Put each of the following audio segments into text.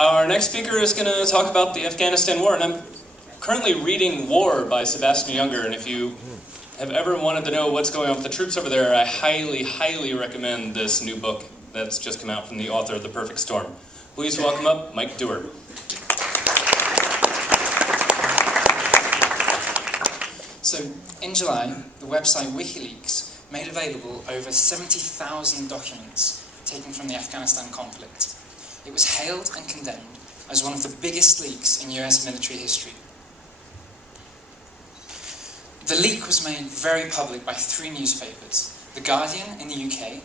Our next speaker is going to talk about the Afghanistan war, and I'm currently reading War by Sebastian Junger, and if you have ever wanted to know what's going on with the troops over there, I highly, highly recommend this new book that's just come out from the author of The Perfect Storm. Please welcome up Mike Dewar. So, in July, the website WikiLeaks made available over 70,000 documents taken from the Afghanistan conflict. It was hailed and condemned as one of the biggest leaks in US military history. The leak was made very public by 3 newspapers: The Guardian in the UK,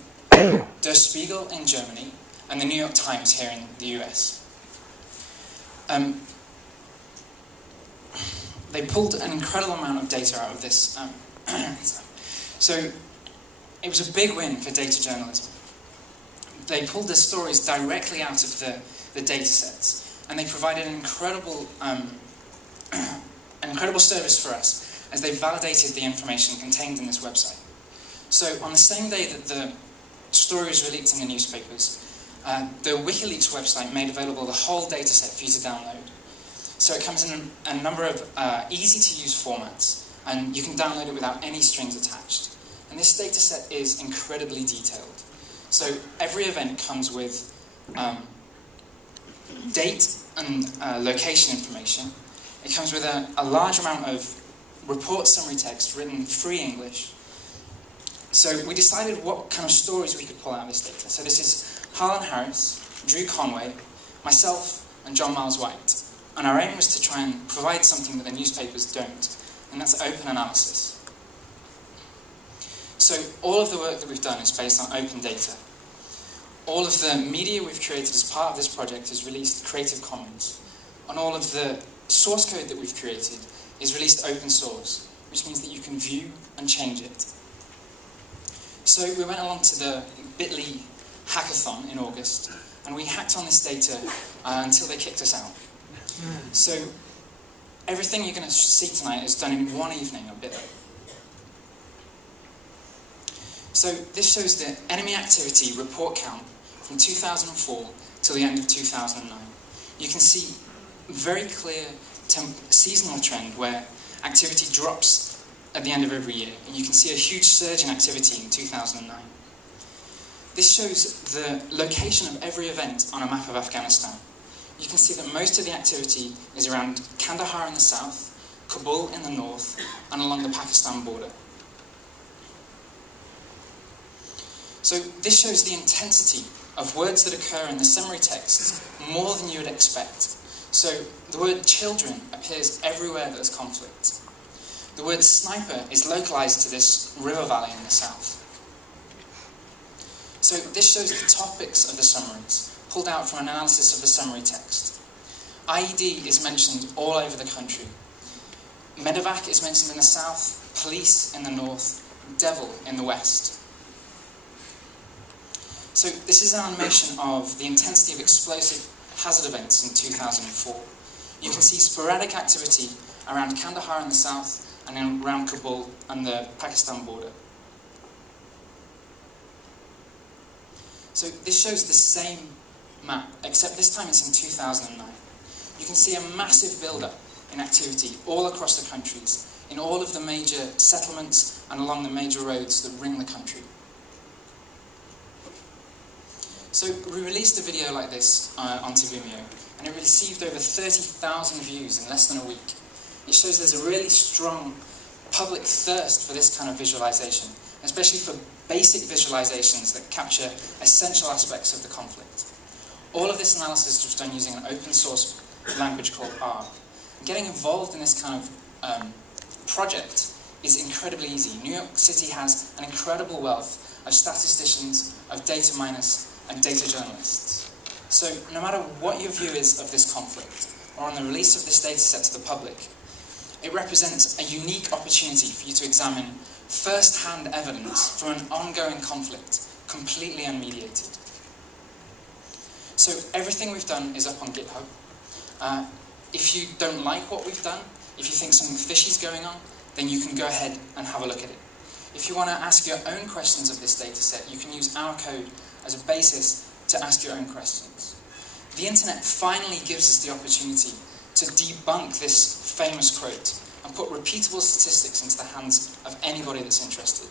Der Spiegel in Germany, and the New York Times here in the US. They pulled an incredible amount of data out of this. So it was a big win for data journalism. They pulled the stories directly out of the data sets, and they provided an incredible service for us as they validated the information contained in this website. So on the same day that the story was released in the newspapers, the WikiLeaks website made available the whole data set for you to download. So it comes in a number of easy-to-use formats, and you can download it without any strings attached. And this data set is incredibly detailed. So every event comes with date and location information. It comes with a large amount of report summary text written in free English. So we decided what kind of stories we could pull out of this data. So this is Harlan Harris, Drew Conway, myself, and John Miles White. And our aim was to try and provide something that the newspapers don't, and that's open analysis. So all of the work that we've done is based on open data. All of the media we've created as part of this project is released Creative Commons, and all of the source code that we've created is released open source, which means that you can view and change it. So we went along to the bit.ly hackathon in August, and we hacked on this data until they kicked us out. So everything you're going to see tonight is done in one evening of bit.ly. So this shows the enemy activity report count from 2004 till the end of 2009. You can see a very clear seasonal trend where activity drops at the end of every year, and you can see a huge surge in activity in 2009. This shows the location of every event on a map of Afghanistan. You can see that most of the activity is around Kandahar in the south, Kabul in the north, and along the Pakistan border. So this shows the intensity of words that occur in the summary text more than you would expect. So the word children appears everywhere there's conflict. The word sniper is localized to this river valley in the south. So this shows the topics of the summaries, pulled out from an analysis of the summary text. IED is mentioned all over the country. Medevac is mentioned in the south, police in the north, devil in the west. So this is an animation of the intensity of explosive hazard events in 2004. You can see sporadic activity around Kandahar in the south and around Kabul and the Pakistan border. So this shows the same map, except this time it's in 2009. You can see a massive build-up in activity all across the countries, in all of the major settlements and along the major roads that ring the country. So we released a video like this onto Vimeo, and it received over 30,000 views in less than a week. It shows there's a really strong public thirst for this kind of visualization, especially for basic visualizations that capture essential aspects of the conflict. All of this analysis was done using an open source language called R. Getting involved in this kind of project is incredibly easy. New York City has an incredible wealth of statisticians, of data miners, and data journalists. So no matter what your view is of this conflict, or on the release of this data set to the public, it represents a unique opportunity for you to examine first-hand evidence from an ongoing conflict, completely unmediated. So everything we've done is up on GitHub. If you don't like what we've done, if you think something fishy is going on, then you can go ahead and have a look at it. If you want to ask your own questions of this data set, you can use our code as a basis to ask your own questions. The internet finally gives us the opportunity to debunk this famous quote and put repeatable statistics into the hands of anybody that's interested.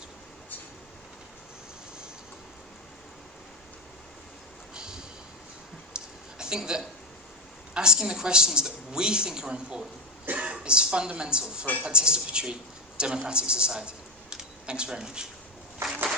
I think that asking the questions that we think are important is fundamental for a participatory democratic society. Thanks very much.